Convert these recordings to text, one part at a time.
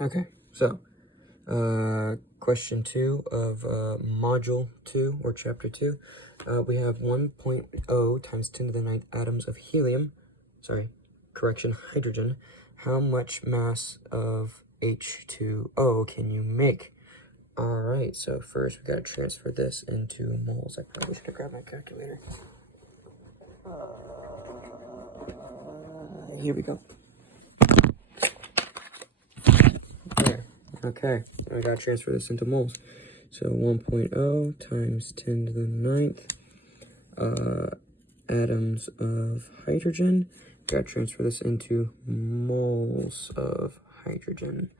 Okay, so question 2 of module 2 or chapter 2. We have 1.0 times 10 to the 9th atoms of helium, hydrogen. How much mass of H2O can you make? All right, so first we gotta transfer this into moles. I probably should have grabbed my calculator. Here we go. There. Okay, I gotta transfer this into moles. So 1.0 times 10 to the 9th atoms of hydrogen. Gotta transfer this into moles of hydrogen.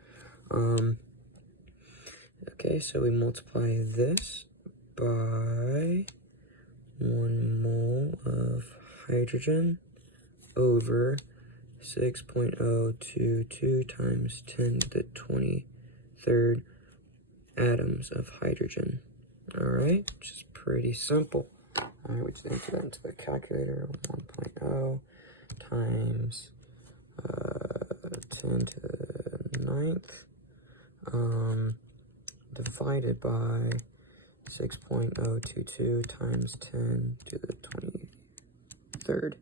Okay, so we multiply this by 1 mole of hydrogen over 6.022 times 10 to the 23rd atoms of hydrogen. All right, which is pretty simple. All right, we just enter that into the calculator. 1.0 times 10 to the 9th divided by 6.022 times 10 to the 23rd.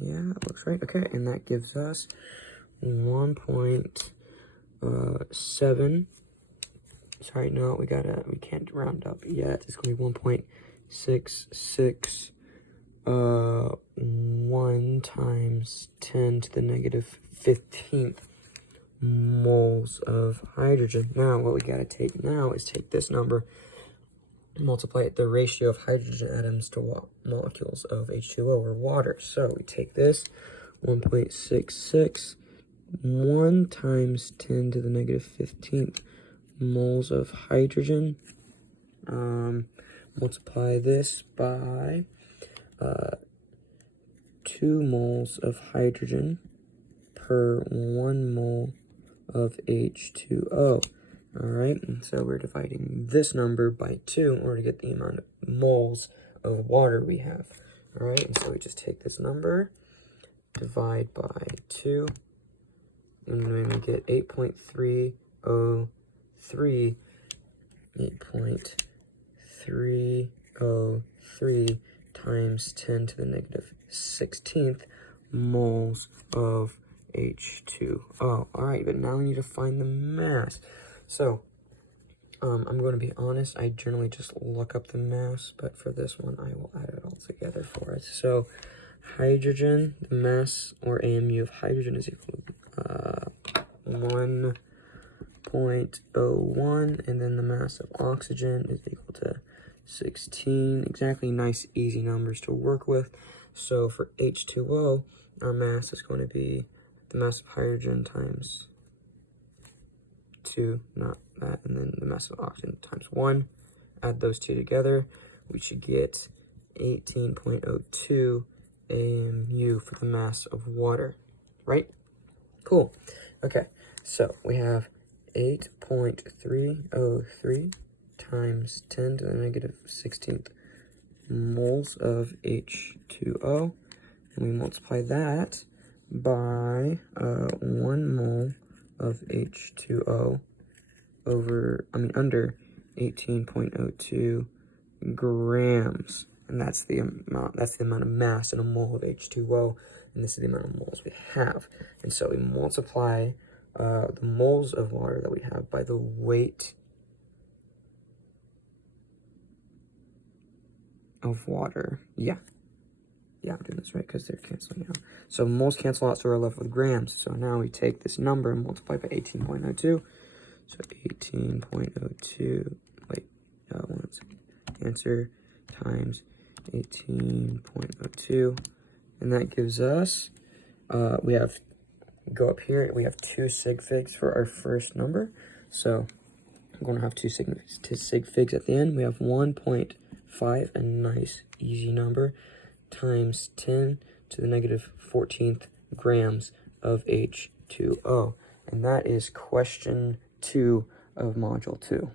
Yeah, that looks right. Okay, and that gives us 1.7. Sorry, no, we can't round up yet. It's gonna be 1.661 times 10 to the negative 15th moles of hydrogen. Now, what we gotta take now is take this number, multiply it the ratio of hydrogen atoms to molecules of H2O or water. So we take this 1.661 times 10 to the negative 15th moles of hydrogen. Multiply this by 2 moles of hydrogen per 1 mole of H2O. All right, and so we're dividing this number by 2 in order to get the amount of moles of water we have. All right, and so we just take this number, divide by 2, and then we get 8.303 times 10 to the negative 16th moles of H2O. All right, but now we need to find the mass. So, I'm going to be honest, I generally just look up the mass, but for this one, I will add it all together for us. So, hydrogen, the mass, or AMU of hydrogen is equal to 1.01, and then the mass of oxygen is equal to 16. Exactly, nice, easy numbers to work with. So, for H2O, our mass is going to be the mass of hydrogen times 2, not that, and then the mass of oxygen times 1. Add those two together, we should get 18.02 AMU for the mass of water, right? Cool. Okay, so we have 8.303 times 10 to the negative 16th moles of H2O, and we multiply that by 1 mole of H2O under 18.02 grams, and that's the amount of mass in a mole of H2O, and this is the amount of moles we have. And so we multiply the moles of water that we have by the weight of water. Yeah, I'm doing this right because they're canceling out. So moles cancel out, so we're left with grams. So now we take this number and multiply by 18.02. So 18.02, one second. Answer times 18.02. And that gives us, go up here, and we have 2 sig figs for our first number. So I'm going to have 2 sig figs at the end. We have 1.5, a nice, easy number, times 10 to the negative 14th grams of H2O. And that is question 2 of module 2.